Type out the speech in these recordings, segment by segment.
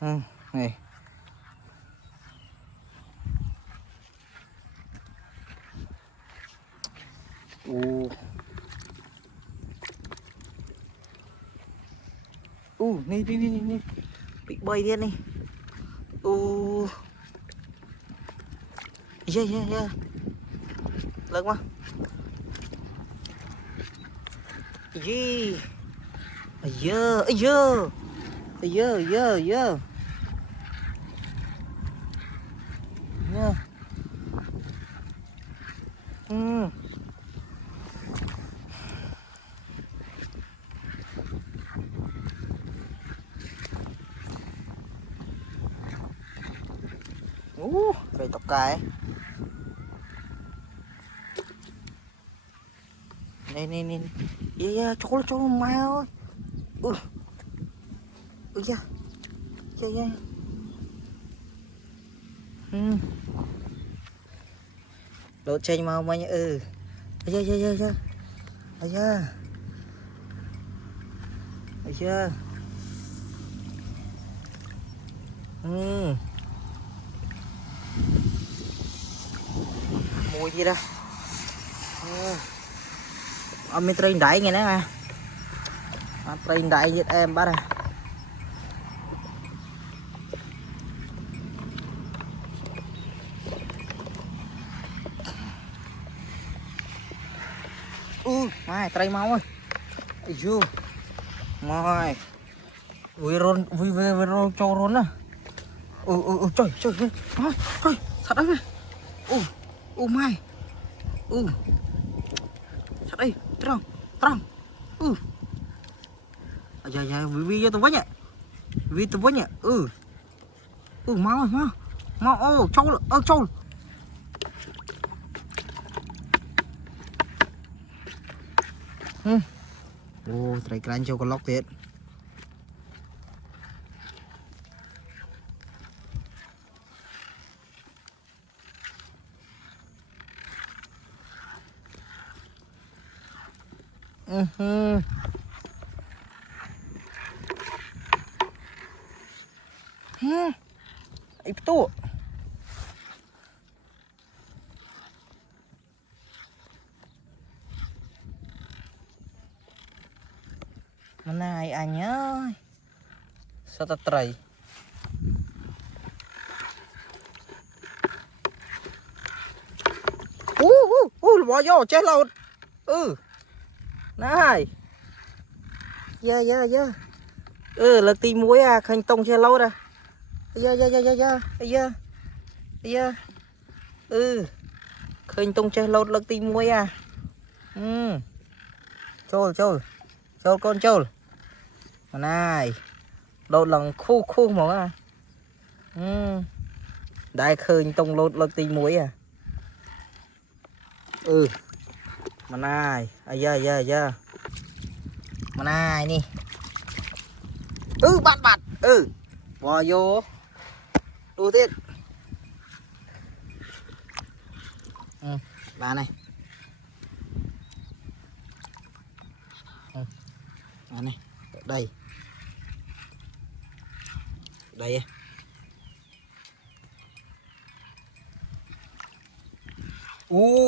Này. Nih. Big boy dia nih. Iya. Lớn quá. Gì. Iya. Nha. Cây tóc cài. Này. Iya, cho mai ơi. Dạ. Lột chanh màu mà nhá. Dạ. Mùi gì đó. Ông mới train đẩy nghe nè à. Train đẩy giết em bắt à. Mai train mau ơi. Ayo. Mai. Vui rôn cho rôn à. Trời. Trời, thật đấy mày. Mai. Thật đây, trăng. Dạ, vì cho tôi với nhỉ. Vì tôi với nhỉ. Mau. Trâu. Trai keren cho con lóc thiệt. Itu. Mana anh ơi. Sao ta trời. Bỏ vô chết lột. Này. Dạ. Lực tí muối à, khanh tông chết lâu ra. Dạ. Khanh tông chết lâu lực tí muối à. Chôl con chôl. Này. Lột lần khu mà. Đại khơi tông lột lực tí muối à. Mà này. Dạ. Mà này nè. Bạt. Bỏ vô. Đu tiết. Bà này. Bà này. Đây.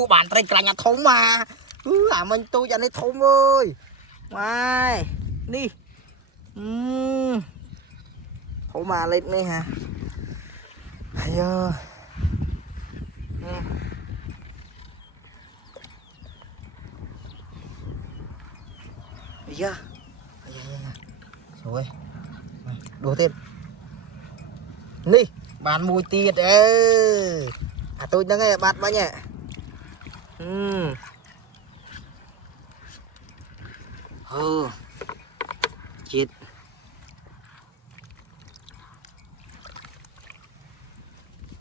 Bạn trai cả nhà thống mà. Mình tôi cho nên thống ơi. Mai. Đi. Thống mà lên đây hả. Ayo. Dạ. Rồi. Đổ thêm. Đi. Bạn mùi tiệt. Tôi đang nghe bát bao nhẹ. Chết.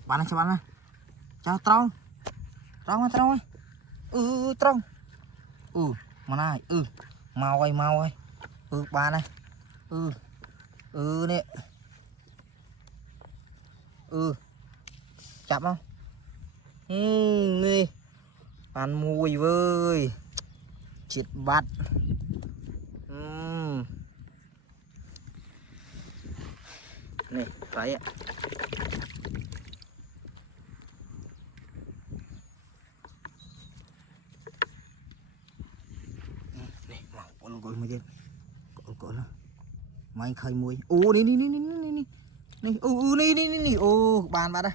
Bạn này cho bạn này. Chào trông ơi. Trông. Mà này. Mau ơi. Bạn này. Nè. Chạm không? Nè. Bạn mùi vơi. Chết bắt. nè phải ạ nè con mới đi con nó máy khơi muối ô đi đi đi đi đi đi đi đi đi đi đi ô bàn đây